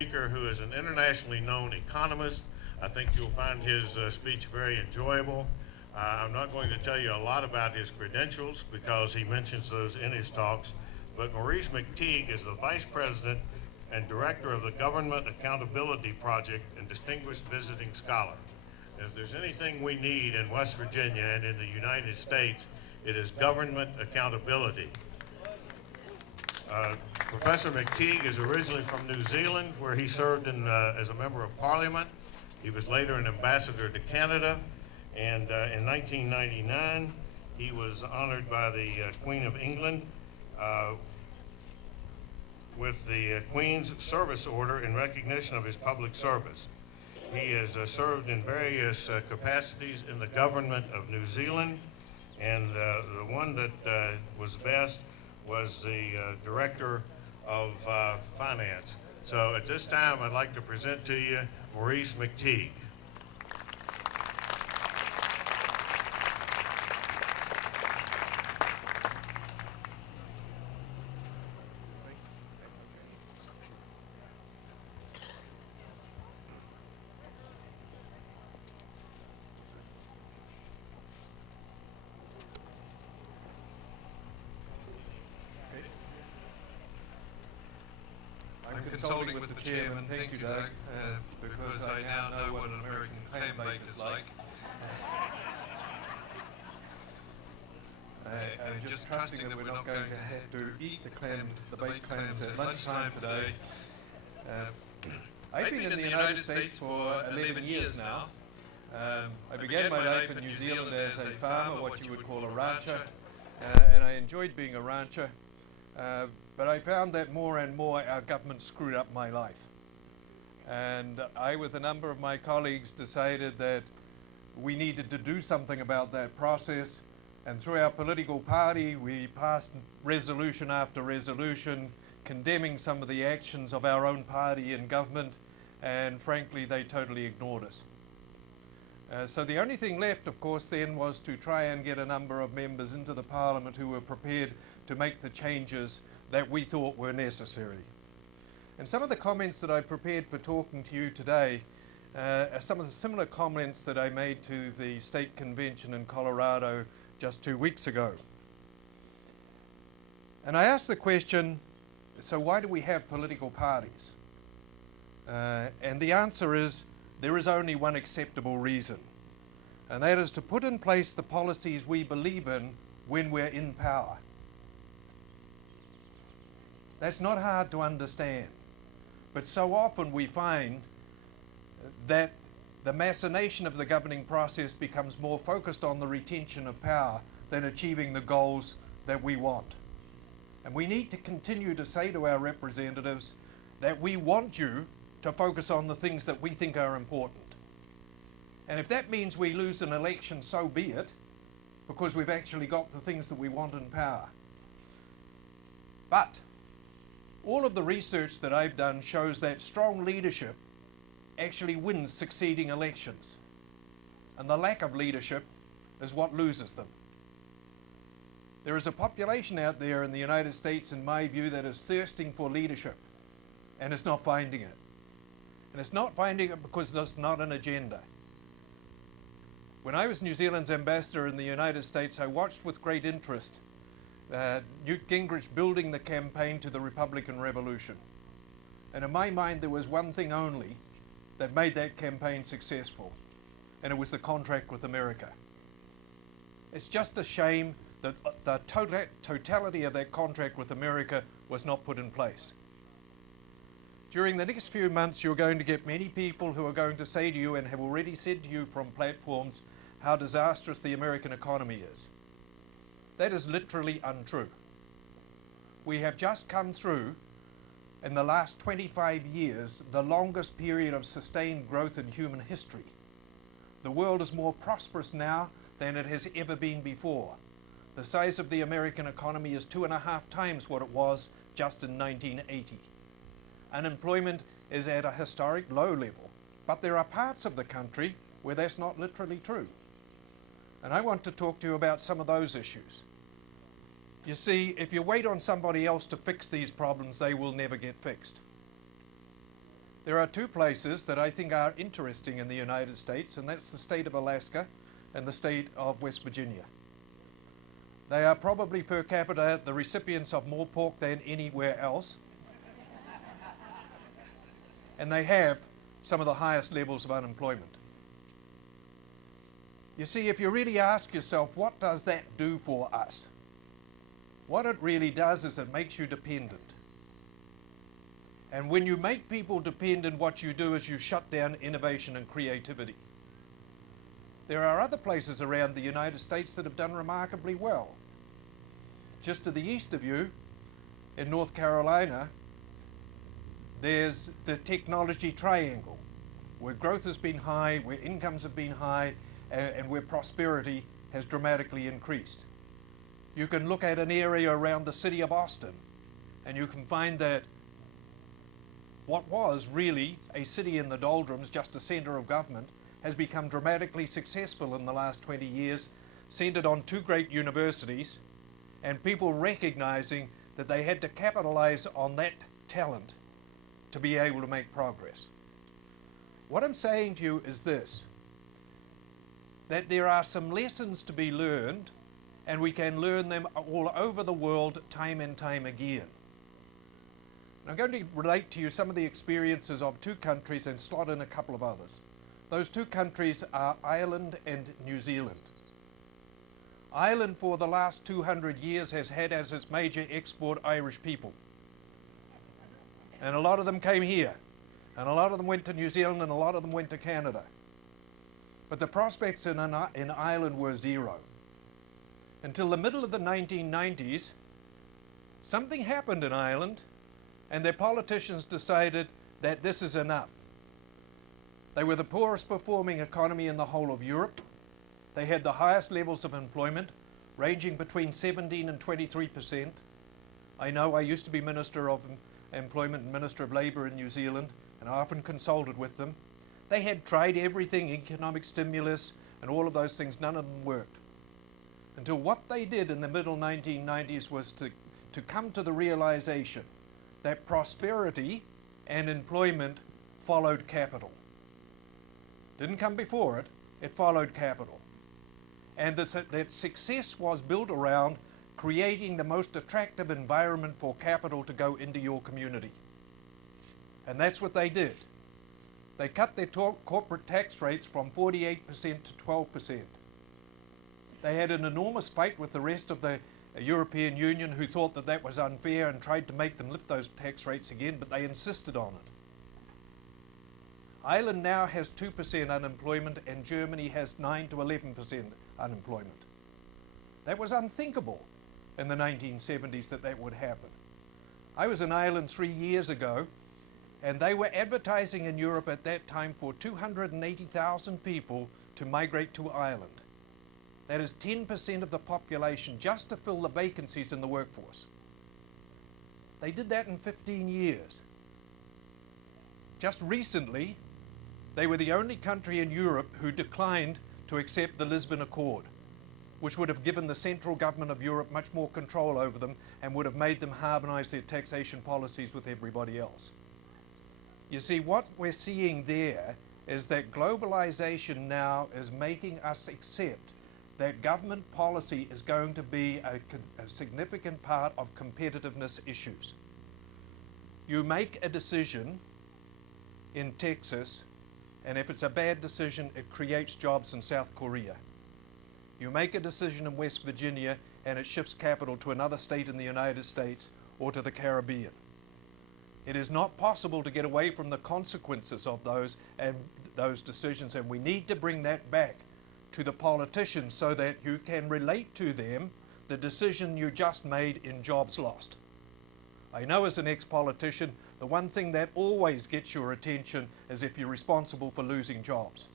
Speaker who is an internationally known economist. I think you'll find his speech very enjoyable. I'm not going to tell you a lot about his credentials because he mentions those in his talks, but Maurice McTigue is the Vice President and Director of the Government Accountability Project and Distinguished Visiting Scholar. If there's anything we need in West Virginia and in the United States, it is government accountability. Professor McTigue is originally from New Zealand, where he served as a member of Parliament. He was later an ambassador to Canada, and in 1999, he was honored by the Queen of England with the Queen's Service Order in recognition of his public service. He has served in various capacities in the government of New Zealand, and the one that was best was the Director of Finance. So at this time, I'd like to present to you Maurice McTigue. I'm consulting with the chairman, thank you Doug, because I now know what an American clam bake is like. I'm just trusting that we're not going to have to eat the baked clams at lunchtime today. I've been in the United States for 11 years now. I began my life in New Zealand as a farmer, what you would call a rancher, and I enjoyed being a rancher. But I found that more and more our government screwed up my life. And I, with a number of my colleagues, decided that we needed to do something about that process. And through our political party, we passed resolution after resolution condemning some of the actions of our own party in government. And frankly, they totally ignored us. So the only thing left, of course, then was to try and get a number of members into the Parliament who were prepared to make the changes that we thought were necessary. And some of the comments that I prepared for talking to you today are some of the similar comments that I made to the state convention in Colorado just 2 weeks ago. And I asked the question, so why do we have political parties? And the answer is, there is only one acceptable reason, and that is to put in place the policies we believe in when we're in power. That's not hard to understand, but so often we find that the machination of the governing process becomes more focused on the retention of power than achieving the goals that we want. And we need to continue to say to our representatives that we want you to focus on the things that we think are important. And if that means we lose an election, so be it, because we've actually got the things that we want in power. But all of the research that I've done shows that strong leadership actually wins succeeding elections. And the lack of leadership is what loses them. There is a population out there in the United States, in my view, that is thirsting for leadership, and it's not finding it. And it's not finding it because there's not an agenda. When I was New Zealand's ambassador in the United States, I watched with great interest Newt Gingrich building the campaign to the Republican Revolution. And in my mind, there was one thing only that made that campaign successful, and it was the contract with America. It's just a shame that the totality of that contract with America was not put in place. During the next few months, you're going to get many people who are going to say to you, and have already said to you from platforms, how disastrous the American economy is. That is literally untrue. We have just come through, in the last 25 years, the longest period of sustained growth in human history. The world is more prosperous now than it has ever been before. The size of the American economy is 2.5 times what it was just in 1980. Unemployment is at a historic low level, but there are parts of the country where that's not literally true. And I want to talk to you about some of those issues. You see, if you wait on somebody else to fix these problems, they will never get fixed. There are two places that I think are interesting in the United States, and that's the state of Alaska and the state of West Virginia. They are probably per capita the recipients of more pork than anywhere else. And they have some of the highest levels of unemployment. You see, if you really ask yourself, what does that do for us? What it really does is it makes you dependent. And when you make people dependent, what you do is you shut down innovation and creativity. There are other places around the United States that have done remarkably well. Just to the east of you, in North Carolina, there's the technology triangle, where growth has been high, where incomes have been high, and where prosperity has dramatically increased. You can look at an area around the city of Austin, and you can find that what was really a city in the doldrums, just a center of government, has become dramatically successful in the last 20 years, centered on two great universities, and people recognizing that they had to capitalize on that talent to be able to make progress. What I'm saying to you is this, that there are some lessons to be learned, and we can learn them all over the world time and time again. I'm going to relate to you some of the experiences of two countries and slot in a couple of others. Those two countries are Ireland and New Zealand. Ireland for the last 200 years has had as its major export Irish people. And a lot of them came here, and a lot of them went to New Zealand, and a lot of them went to Canada. But the prospects in Ireland were zero. Until the middle of the 1990s, something happened in Ireland, and their politicians decided that this is enough. They were the poorest performing economy in the whole of Europe. They had the highest levels of employment, ranging between 17 and 23%. I know I used to be Minister of Employment and Minister of Labour in New Zealand, and I often consulted with them. They had tried everything, economic stimulus and all of those things, none of them worked. Until what they did in the middle 1990s was to come to the realization that prosperity and employment followed capital. Didn't come before it, it followed capital. And that success was built around creating the most attractive environment for capital to go into your community. And that's what they did. They cut their corporate tax rates from 48% to 12%. They had an enormous fight with the rest of the European Union, who thought that that was unfair and tried to make them lift those tax rates again, but they insisted on it. Ireland now has 2% unemployment, and Germany has 9 to 11% unemployment. That was unthinkable in the 1970s that would happen. I was in Ireland 3 years ago, and they were advertising in Europe at that time for 280,000 people to migrate to Ireland. That is 10% of the population, just to fill the vacancies in the workforce. They did that in 15 years. Just recently, they were the only country in Europe who declined to accept the Lisbon Accord, which would have given the central government of Europe much more control over them and would have made them harmonize their taxation policies with everybody else. You see, what we're seeing there is that globalization now is making us accept that government policy is going to be a significant part of competitiveness issues. You make a decision in Texas, and if it's a bad decision, it creates jobs in South Korea. You make a decision in West Virginia, and it shifts capital to another state in the United States or to the Caribbean. It is not possible to get away from the consequences of those decisions, and we need to bring that back to the politicians so that you can relate to them the decision you just made in jobs lost. I know as an ex-politician, the one thing that always gets your attention is if you're responsible for losing jobs.